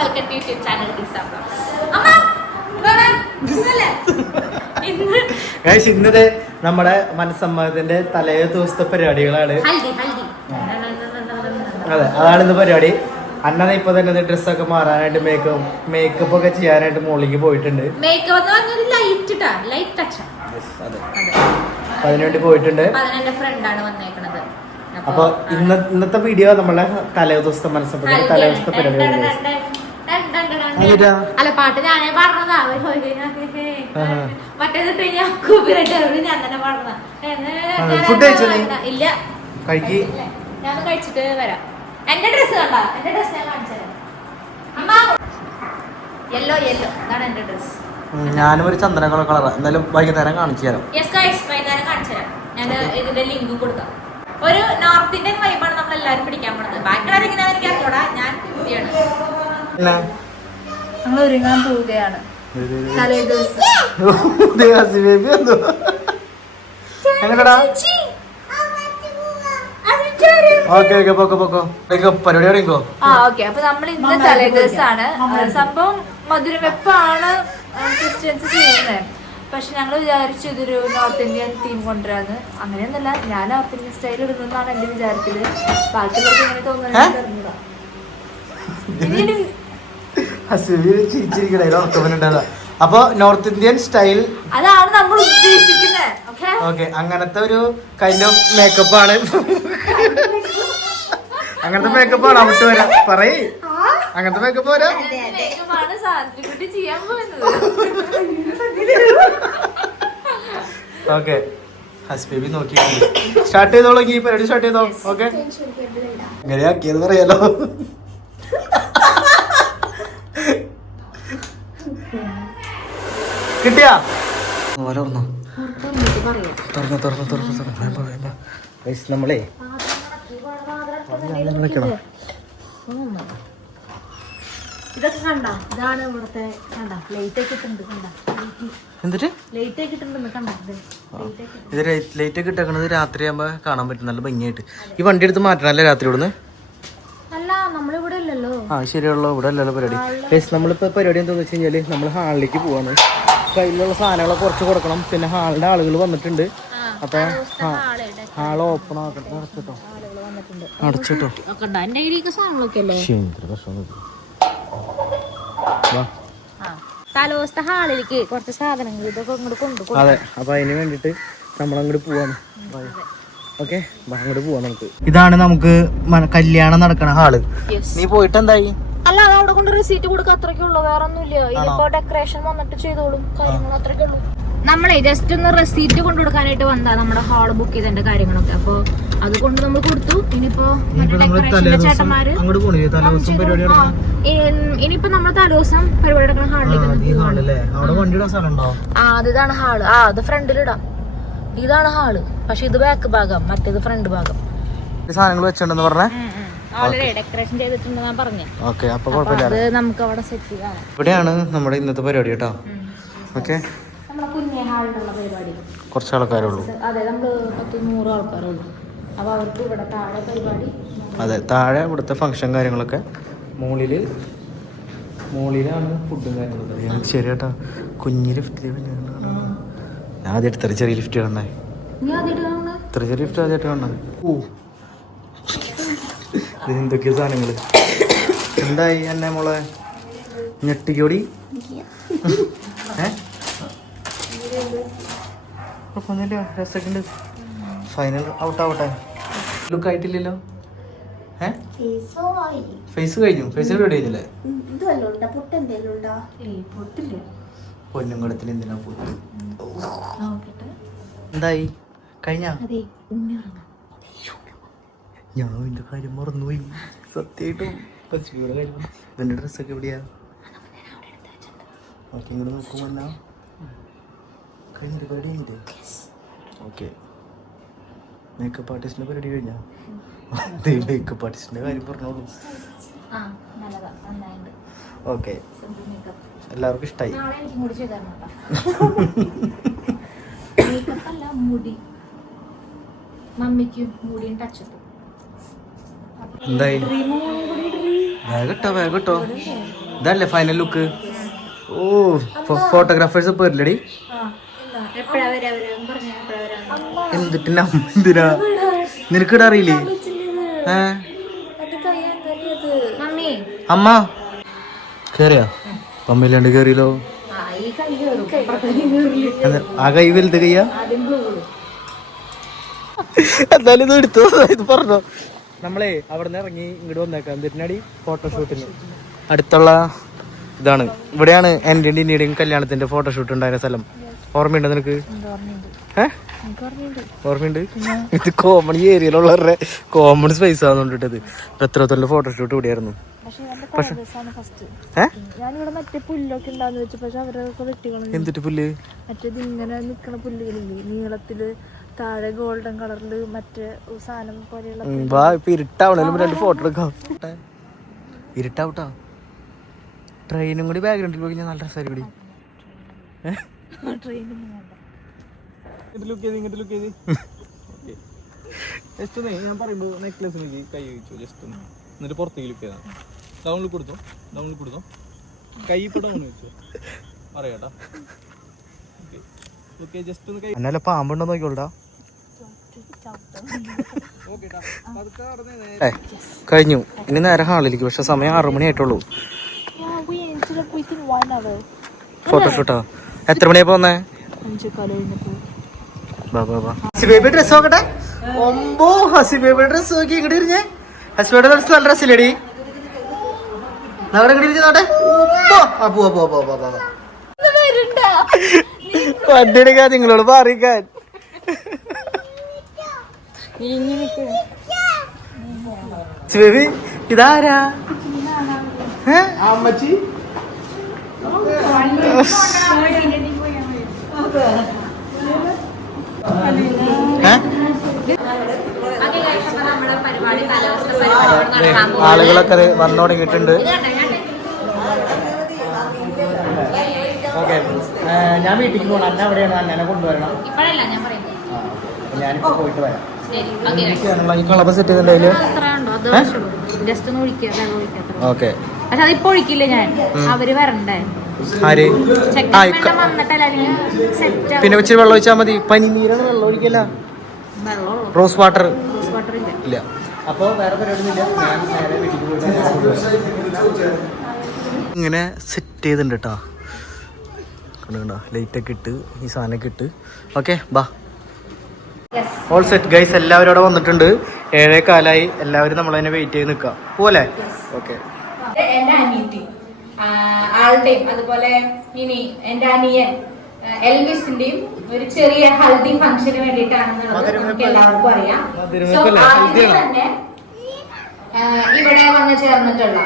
Welcome to YouTube channel ഇന്നത് നമ്മുടെ മനസ്സമ്മതത്തിന്റെ തലേ ദിവസത്തെ പരിപാടികളാണ്. അതെ, അതാണ് ഇന്ന് പരിപാടി. അന്നനെ ഇപ്പൊ തന്നെ ഡ്രസ്സൊക്കെ മാറാനായിട്ട് മേക്കപ്പ് ഒക്കെ ചെയ്യാനായിട്ട് മുകളിലേക്ക് പോയിട്ടുണ്ട്. അതിനുവേണ്ടി പോയിട്ടുണ്ട്. അപ്പൊ ഇന്നത്തെ വീഡിയോ നമ്മളെ തലേ ദിവസത്തെ മനസ്സമ്മതത്തിന്റെ തലേ ദിവസത്തെ പരിപാടി. അല്ല, പാട്ട് ഞാനേ പാടുന്നതാ. മറ്റേത് ഞാൻ തന്നെ പാടുന്ന. ഇല്ല, ഞാൻ കഴിച്ചിട്ട് വരാം. എന്റെ ഡ്രസ് കണ്ട, എന്റെ ഡ്രസ് ഞാൻ കാണിച്ചു തരാം. അമ്മ യെല്ലോ ഇതാണ് എന്റെ ഡ്രസ്. ഞാനും ഒരു ചന്ദന കളർ എന്തായാലും വൈകുന്നേരം കാണിച്ചു തരാം. വൈകുന്നേരം കാണിച്ചു തരാം. ഞാൻ ഇതിന്റെ ലിങ്ക് കൊടുക്കാം. ഒരു നോർത്ത് ഇന്ത്യൻ വൈബാണ് നമ്മൾ എല്ലാവരും പിടിക്കാൻ പോണത്. ബാക്കിയുള്ളവർ ഇങ്ങനെ എനിക്ക് അറിഞ്ഞൂടാ. ഞാൻ കുട്ടിയാണ്. നമ്മൾ ഒരുങ്ങാൻ പോവുകയാണ് തലേ ദിവസം. അപ്പൊ നമ്മൾ ഇന്ന് തലേ ദിവസമാണ്. സംഭവം മധുരം വെപ്പാണ് ക്രിസ്ത്യൻസ് ചെയ്യുന്നത്. പക്ഷെ ഞങ്ങൾ വിചാരിച്ചു ഇതൊരു നോർത്ത് ഇന്ത്യൻ തീം കൊണ്ടുവരാന്ന്. അങ്ങനെയൊന്നുമല്ല, ഞാൻ നോർത്ത് ഇന്ത്യൻ സ്റ്റൈൽ ഇടുന്നതാണ് എന്റെ വിചാരത്തില്. ബാക്കിയുള്ളവർക്ക് ഇങ്ങനെ തോന്നുന്നത്. അപ്പൊ നോർത്ത് ഇന്ത്യൻ സ്റ്റൈൽ അതാണ് നമ്മൾ ഉദ്ദേശിക്കുന്നത്. ഓക്കെ, അങ്ങനത്തെ ഒരു കൈൻഡ് ഓഫ് മേക്കപ്പ് ആണ്. അങ്ങനത്തെ മേക്കപ്പ് ആണ് അവിടെ വരാം. പറയേ, അങ്ങനത്തെ മേക്കപ്പ് വരാം. ചെയ്യാൻ പോകുന്നത്. ഓക്കെ, ഹസ്ബേബി നോക്കി സ്റ്റാർട്ട് ചെയ്തോളൂ. ഈ പരിപാടി സ്റ്റാർട്ട് ചെയ്തോ. ഓക്കെ, എങ്ങനെയാക്കിയത് പറയാലോ. കിട്ടിയാ തുറന്നു നമ്മളെ ഇതൊക്കെ കണ്ട, ഇതാണ് ഇവിടുത്തെ കണ്ട ലൈറ്റ് ഒക്കെ ഇട്ടുണ്ട്. എന്നിട്ട് ലൈറ്റ് ഒക്കെ ഇട്ടുണ്ട്. കണ്ട ഇത് ലൈറ്റ് ഒക്കെ ഇട്ടേക്കണത് രാത്രി ആകുമ്പോ കാണാൻ പറ്റും നല്ല ഭംഗിയായിട്ട്. ഈ വണ്ടി എടുത്ത് മാറ്റണല്ലേ രാത്രി ഇവിടുന്ന്? അല്ല, നമ്മളിവിടെ ഇല്ലല്ലോ. ആ ശരിയുള്ളൂ, ഇവിടെ അല്ലല്ലോ പരിപാടി. നമ്മളിപ്പോ പരിപാടി എന്താന്ന് വെച്ച് കഴിഞ്ഞാല് നമ്മള് ഹാളിലേക്ക് പോവാണ്. കയ്യിലുള്ള സാധനങ്ങളൊക്കെ കുറച്ച് കൊടുക്കണം. പിന്നെ ഹാളിന്റെ ആളുകൾ വന്നിട്ടുണ്ട്. അപ്പൊ ഹാള് ഓപ്പൺ ആക്കട്ടെ. അടച്ചിട്ടോ. തലോസ്ത ഹാളിലേക്ക് കുറച്ച് സാധനങ്ങൾ ഇതൊക്കെ അങ്ങോട്ട് കൊണ്ടുപോകും. അതെ, അപ്പൊ അതിന് വേണ്ടിട്ട് നമ്മളങ്ങോട്ട് പോവാണ്. ഓക്കെ, അങ്ങോട്ട് പോവാം നമുക്ക്. ഇതാണ് നമുക്ക് കല്യാണം നടക്കണ ഹാള്. നീ പോയിട്ട് എന്തായി? അല്ല, അത് അവിടെ കൊണ്ട് റെസീറ്റ് കൊടുക്കുക, അത്രയ്ക്കേ ഉള്ളൂ. വേറെ ഒന്നുമില്ല. ഇനിയിപ്പോ ഡെക്കറേഷൻ വന്നിട്ട് ചെയ്തോളും കാര്യങ്ങൾ, അത്രയ്ക്കേ ഉള്ളൂ. നമ്മളെ ജസ്റ്റ് ഒന്ന് റെസീറ്റ് കൊണ്ടു കൊടുക്കാനായിട്ട് വന്നതാ. നമ്മുടെ ഹാൾ ബുക്ക് ചെയ്തതിന്റെ കാര്യങ്ങളൊക്കെ. അപ്പൊ അത് കൊണ്ട് നമ്മൾ കൊടുത്തു. ഇനിയിപ്പോ ഡെക്കറേഷന്റെ ചേട്ടന്മാര് ഇനിയിപ്പോ നമ്മൾ തലേദിവസം പരിപാടി എടുക്കുന്ന ഹാളിലേക്ക്. ഇതാണ് ഹാള്. അത് ഫ്രണ്ടിലിടാം. ഇതാണ് ഹാള്. പക്ഷെ ഇത് ബാക്ക് ഭാഗം, മറ്റേത് ഫ്രണ്ട് ഭാഗം. സാധനങ്ങൾ വെച്ചിട്ടുണ്ടെന്ന് പറഞ്ഞേ. ഓൾറെഡി ഡെക്കറേഷൻ ചെയ്തിട്ടുണ്ട് ഞാൻ പറഞ്ഞു. അത് നമുക്ക് അവിടെ സെറ്റ് ചെയ്യാം. ഇവിടെയാണ് നമ്മുടെ ഇന്നത്തെ പരിപാടി കേട്ടോ. ഓക്കെ, കുഞ്ഞേ ഹാളിലുള്ള പരിപാടി. കുറച്ച് ആൾക്കാരുള്ളൂ. അതെ, നമ്മള് 100 ആൾക്കാരുള്ളൂ. അപ്പൊ അവർക്ക് ഇവിടെ താഴെ പരിപാടി. അതെ, താഴെ ഇവിടുത്തെ ഫംഗ്ഷൻ കാര്യങ്ങളൊക്കെ. മുകളിലാണ് ഫുഡും കാര്യങ്ങളൊക്കെ. ശരി കേട്ടോ, കുഞ്ഞ് ലിഫ്റ്റ്. ഞാൻ ആദ്യം എടുത്ത ചെറിയ ലിഫ്റ്റ് കാണണേ. ഇത്ര ചെറിയ ലിഫ്റ്റ് ആദ്യമായിട്ട് കാണണേ. ഓ, എന്തൊക്കെയാ സാധനങ്ങള്. എന്തായി എന്നെ മോളെ ഞെട്ടിക്കോടി? സെക്കൻഡ് ഫൈനൽ ഔട്ട് ആവട്ടെ. ലുക്ക് ആയിട്ടില്ലല്ലോ. ഫേസ് കഴിഞ്ഞു. ഫേസിൽ റെഡി ആയില്ലേ? പൊന്നും കൂടത്തിൽ എന്തിനാ പൊട്ട്? എന്തായി കഴിഞ്ഞ? ഞാൻ എന്റെ കാര്യം മറന്നുപോയി സത്യമായിട്ടും. എന്റെ ഡ്രസ്സൊക്കെ എവിടെയാ? ഓക്കെ, ഇങ്ങോട്ട് നോക്കുമല്ല. കഴിഞ്ഞ പരിപാടി കഴിഞ്ഞിട്ട്. ഓക്കെ, മേക്കപ്പ് ആർട്ടിസ്റ്റിന്റെ പരിപാടി കഴിഞ്ഞാ? മേക്കപ്പ് ആർട്ടിസ്റ്റിന്റെ കാര്യം പറഞ്ഞോളൂ. ഓക്കെ, എല്ലാവർക്കും ഇഷ്ടായി. എന്തായി? വേഗട്ടോ ഇതല്ലേ ഫൈനൽ ലുക്ക്. ഓ ഫോട്ടോഗ്രാഫേഴ്സ് പോരില്ലടി. എന്തിനാ നിനക്കിട അറിയില്ലേ? അമ്മ കേറിയാ പമ്മയില്ലാണ്ട് കേറിയല്ലോ. ആ കൈ വലുത് കയ്യാ. എന്തായാലും ഇത് എടുത്തു. ഇത് പറഞ്ഞോ. നമ്മളെ അവിടെ നിന്ന് ഇറങ്ങി ഇങ്ങോട്ട് വന്നേക്കാം. എന്തിനാടി ഫോട്ടോഷൂട്ടിന് അടുത്തുള്ള ഇതാണ്. ഇവിടെയാണ് എൻ്റെ ഇനിയുടെയും കല്യാണത്തിന്റെ ഫോട്ടോഷൂട്ട് ഉണ്ടായിരുന്ന സ്ഥലം. ഓർമ്മയുണ്ടോ നിനക്ക്? ഓർമ്മയുണ്ട്. ഇത് കോമൺ ഏരിയയിലുള്ളവരുടെ കോമൺ സ്പേസ് ആണെന്നുണ്ടിട്ടത്. എത്രത്തോളം ഫോട്ടോഷൂട്ട് ഇവിടെയായിരുന്നു. എന്തിട്ട് പുല്ല്? മറ്റേത് ഇങ്ങനെ നിക്കണ പുല്ലുകളില്ലേ നീളത്തില് താഴെ ഗോൾഡൻ കളറില് മറ്റേ സാധനം പോലെയുള്ള. ഇരുട്ടാവണേലും രണ്ട് ഫോട്ടോ എടുക്കാം. ഇരുട്ടാവട്ടാ. ട്രെയിനും കൂടി ബാക്ക്ഗ്രൗണ്ടിൽ പോയി നല്ല രസമായിരിക്കും കൂടി. ഞാൻ പറയുമ്പോ നെക്ലസ് കൈ വെച്ചു ജസ്റ്റ് ഒന്ന് എന്നിട്ട് പുറത്തേക്ക് ലുക്ക് ചെയ്താ. ഡൗണിൽ കൊടുത്തോ കൈ ഇപ്പൊ ഡൗൺ വെച്ചു പറയാട്ടാ. എന്നാലും പാമ്പുണ്ടോ നോക്കിയോളാ. കഴിഞ്ഞു. ഇനി നേരെ ഹാളിലേക്ക്. പക്ഷെ സമയം 6 മണി ആയിട്ടുള്ളൂ. ഫോട്ടോഷൂട്ടാ. എത്ര മണിയാ പോന്നേ? ഹസിബേബി ഡ്രസ് നോക്കട്ടെ. ഒമ്പോ ഹസിബേബി ഡ്രസ് നോക്കി ഇങ്ങോട്ട് ഇരിഞ്ഞേ. ഹസിബേബിയുടെ ഡ്രസ് നല്ല ഡ്രസ്സില്ലേടി. അവിടെ ഇങ്ങോട്ട് ഇരിഞ്ഞോട്ടെ. വണ്ടി എടുക്കാൻ നിങ്ങളോട് പറയിക്കാൻ. ഹസിബേബി ഇതാരാ? അമ്മച്ചി ആളുകളൊക്കെ വന്നു തുടങ്ങിയിട്ടുണ്ട്. ഓക്കെ ഞാൻ വീട്ടിലേക്ക് പോകണം. അന്ന അവിടെയാണ്. അന്നനെ കൊണ്ടുവരണം. ഞാനിപ്പോ പോയിട്ട് വരാം. കളർ സെറ്റ് ചെയ്തിട്ടുണ്ടെങ്കിൽ ഓക്കെ. പിന്നെ ഇച്ചിരി വെള്ളം ഒഴിച്ചാൽ മതി. പനിനീരാണ് വെള്ളം ഒഴിക്കല്ല. റോസ് വാട്ടർ ഇല്ല. അപ്പൊ വേറെ പരിപാടിയൊന്നുമില്ല. ഞാൻ നേരെ വീട്ടിൽ പോയിട്ട് ഇങ്ങനെ സെറ്റ് ചെയ്തിട്ടുണ്ട് കേട്ടോ. കണ്ടോ ലൈറ്റൊക്കെ ഇട്ട് ഈ സാധനമൊക്കെ ഇട്ട്. ഓക്കെ ബാ. All set guys. എല്ലാവരും അവിടെ വന്നിട്ടുണ്ട്. 7:15 എല്ലാവരും നമ്മളതിനെ വെയിറ്റ് ചെയ്ത് നിൽക്കാം. പോലെ ഓക്കെ. എന്റെ അനിയത്തി ആളുടെയും അതുപോലെ ഇനി എന്റെ അനിയൻ എൽവിസിന്റെയും ഒരു ചെറിയ ഹൽദി ഫംഗ്ഷന് വേണ്ടിയിട്ടാണെന്നുള്ളത് നമുക്ക് എല്ലാവർക്കും അറിയാം. സോ ആദ്യം തന്നെ ഇവിടെ വന്ന് ചേർന്നിട്ടുള്ള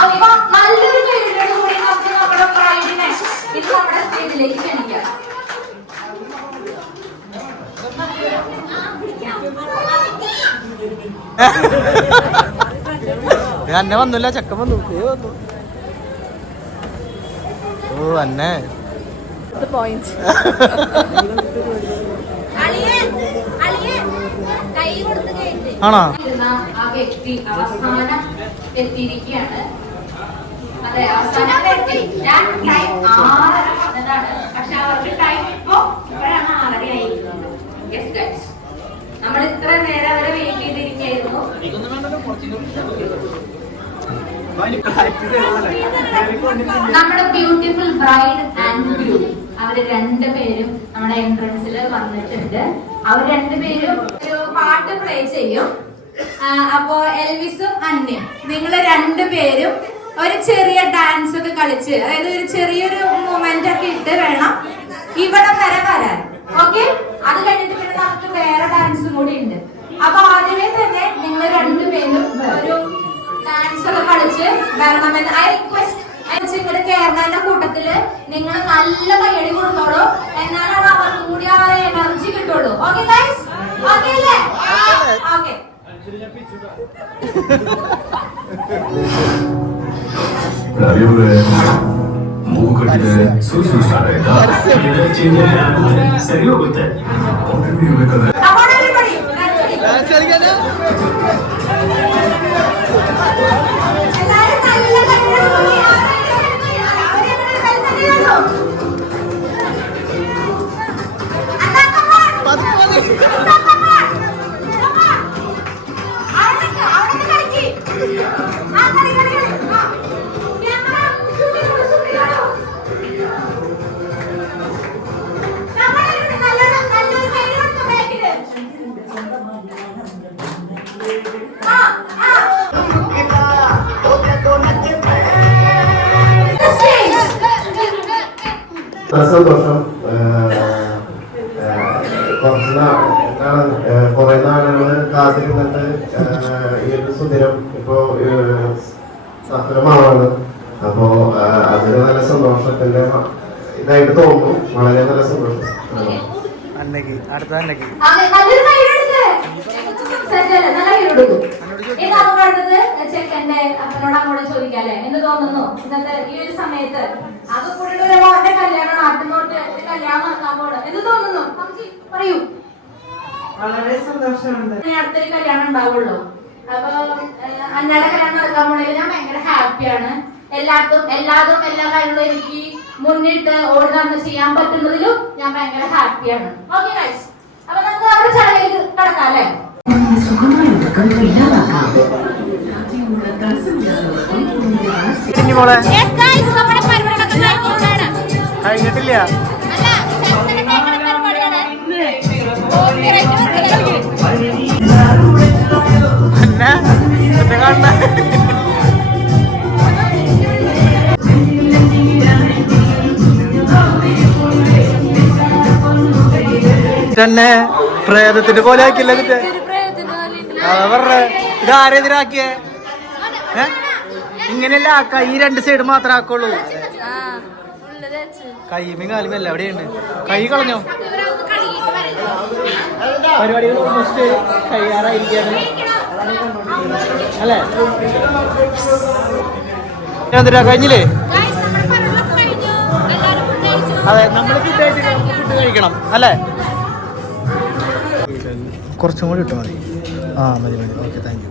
അപ്പൊ നല്ലൊരു പേരുടെ കൂടി നമുക്ക് നമ്മുടെ ബ്രൈഡിനെ ഇത് നമ്മുടെ സ്റ്റേജിലേക്ക് ക്ഷണിക്കാം. അന്നെ വന്നില്ല. ചക്കൻ വന്നു. ഓ അന്നെ ആണോ? ആ വ്യക്തി അവസാനം എത്തിയിരിക്കുകയാണ്. അതെ അവസാനം എത്തി. ഞാൻ ടൈം 6:30 പറഞ്ഞതാണ്. പക്ഷെ അവർക്ക് ടൈം ഇപ്പോഴാണ് 6:30 ആയിരിക്കുന്നത്. യെസ് ഗൈസ്, നമ്മൾ ഇത്ര നേരം അവരെ വെയിറ്റ് ചെയ്തിരിക്കുകയായിരുന്നു. നമ്മുടെ ബ്യൂട്ടിഫുൾ ബ്രൈഡ് ആൻഡ് ഗ്രൂം അവര് രണ്ടുപേരും നമ്മുടെ എൻട്രൻസിൽ വന്നിട്ടുണ്ട്. അവർ രണ്ടുപേരും ഒരു പാട്ട് പ്ലേ ചെയ്യും. അപ്പോ എൽവിസും അന്നയും നിങ്ങൾ രണ്ടുപേരും ഒരു ചെറിയ ഡാൻസ് ഒക്കെ കളിച്ച്, അതായത് ഒരു ചെറിയൊരു മൂവ്മെന്റ് ഒക്കെ ഇട്ട് വേണം ഇവിടെ വരെ വരാൻ. ഓക്കെ, അത് കഴിഞ്ഞിട്ട് പിന്നെ നമുക്ക് വേറെ ഡാൻസും കൂടി ഉണ്ട്. അപ്പൊ ആദ്യമേ തന്നെ നിങ്ങൾ രണ്ടുപേരും ഒരു ഡാൻസ് ഒക്കെ കളിച്ച് വരണമെന്ന് ഐ റിക്വസ്റ്റ്. ഇങ്ങോട്ട് കേരളത്തിന്റെ കൂട്ടത്തില് നിങ്ങൾ നല്ല കയ്യടി കൊടുത്തോളൂ. എന്നാലും അത് അവർക്കും കൂടി ആ എനർജി കിട്ടുള്ളൂ. Okay guys? ഓക്കെ അല്ലേ? ഓക്കെ. ಸರಿ ಹೋಗುತ್ತೆ. സന്തോഷം. കുറെ നാളുകള് കാത്തിരുന്നിട്ട് ഈ ഒരു സുദിനം ഇപ്പോ സഫലമാവാണ്. അപ്പോ അതൊരു നല്ല സന്തോഷത്തിന്റെ ഇതായിട്ട് തോന്നുന്നു. വളരെ നല്ല സന്തോഷം. അന്നക്ക് അടുത്ത അന്നക്ക് ചെക്കന്റെ അപ്പനോട് അങ്ങോട്ട് ചോദിക്കാല്ലേ എന്ത് തോന്നുന്നു ഇന്നത്തെ ഈ ഒരു സമയത്ത് അത് കൂടെ ഒരു മോന്റെ കല്യാണം നാട്ടിനോട്ട് കല്യാണം നടക്കാൻ പോണ് എന്ത് തോന്നുന്നു പറയൂ. വളരെ സന്തോഷമുണ്ട്. അടുത്തൊരു കല്യാണം ഉണ്ടാവുള്ളൂ. അപ്പൊ അന്നയുടെ കല്യാണം നടക്കാൻ പോണെങ്കിൽ ഞാൻ ഭയങ്കര ഹാപ്പിയാണ്. എല്ലാ കാര്യങ്ങളും എനിക്ക് മുന്നിട്ട് ഓടി നടന്ന് ചെയ്യാൻ പറ്റുന്നതിലും ഞാൻ ഭയങ്കര ഹാപ്പിയാണ്. ഓക്കെ ഗൈസ്, അപ്പൊ നമുക്ക് നമ്മുടെ ചടങ്ങിലേക്ക് കടക്കാം അല്ലേ? കഴിഞ്ഞിട്ടില്ല. തന്നെ പ്രേതത്തിന്റെ പോലെ ആക്കില്ല. പറഞ്ഞ ഇത് ആരെതിരാക്കിയേ? ഇങ്ങനെയല്ല ആക്ക, ഈ രണ്ട് സൈഡ് മാത്രമേ ആക്കുള്ളൂ. കൈമയും കാലുമല്ല എവിടെയുണ്ട്. കൈ കളഞ്ഞോ? പരിപാടികൾ ഓൾമോസ്റ്റ് കഴിയാറായിരിക്കാണ് അല്ലേ? എന്തിനാ കഴിഞ്ഞില്ലേ? അതെ, നമ്മൾ ഫുഡ് കഴിക്കണം അല്ലേ? കുറച്ചും കൂടി ഇട്ടു മതി. മതി. Okay, thank you.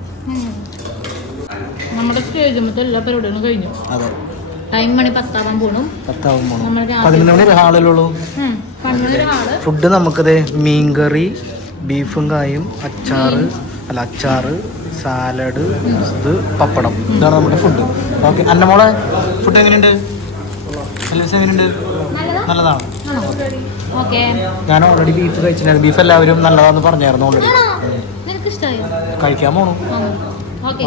നമ്മുടെ സ്റ്റേജ് എല്ലാ പരിപാടികളും കഴിഞ്ഞു. അതെ, ടൈം മണി 10 പോണം. 11 മണി ഹാളിലുള്ളൂ. ഫുഡ് നമുക്കത് മീൻകറി, ബീഫും കായും, അച്ചാറ്, സാലഡ്, ഇത് പപ്പടം. ഇതാണ് നമ്മുടെ ഫുഡ്. ഓക്കെ, അന്നമോളെ ഫുഡ് എങ്ങനെയുണ്ട്? എങ്ങനെയുണ്ട്? നല്ലതാണ്. ഞാൻ ഓൾറെഡി ബീഫ് കഴിച്ചിട്ടുണ്ടായിരുന്നു. ബീഫ് എല്ലാവരും നല്ലതാന്ന് പറഞ്ഞായിരുന്നു ഓൾറെഡി. കഴിക്കാൻ പോണു. ഓക്കെ,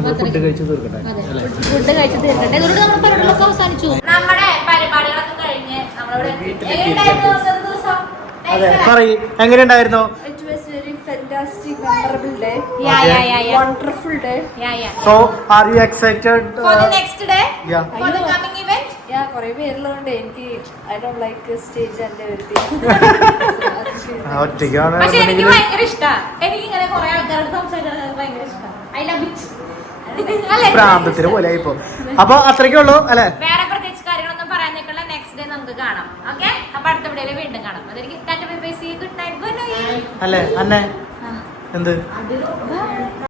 അപ്പൊ ഫുഡ് കഴിച്ച് തീർക്കട്ടെ. നമ്മുടെ പരിപാടികളൊക്കെ കഴിഞ്ഞ് അതെ, പറയ് എങ്ങനെയുണ്ടായിരുന്നു? It was very fantastic, memorable day. Wonderful day. So, are you excited? For the next day? Yeah. For the coming event? Yeah, കുറേ പേരുള്ളതുകൊണ്ട് എനിക്ക് I don't like stage and everything. ഒറ്റയ്ക്കാണ്. പക്ഷെ എനിക്ക് ഭയങ്കര ഇഷ്ടമാണ്. എനിക്ക് ഇങ്ങനെ കുറെ ആൾക്കാരോട് സംസാരിക്കാൻ ഭയങ്കര ഇഷ്ടമാണ്. I love it. പ്രാന്തത്തിന് പോലെ ഇപ്പൊ. അപ്പൊ അത്രയ്ക്കേ ഉള്ളൂ അല്ലെ? വേറെ പ്രത്യേകിച്ച് കാര്യങ്ങളൊന്നും പറയാൻ നിൽക്കില്ല. നെക്സ്റ്റ് ഡേ നമുക്ക് കാണാം. ഓക്കെ, അപ്പൊ അടുത്ത വീഡിയോയിൽ വീണ്ടും കാണാം. അതെനിക്ക് good night, bye, see good night, good night അല്ലേ? അന്നെ എന്ത്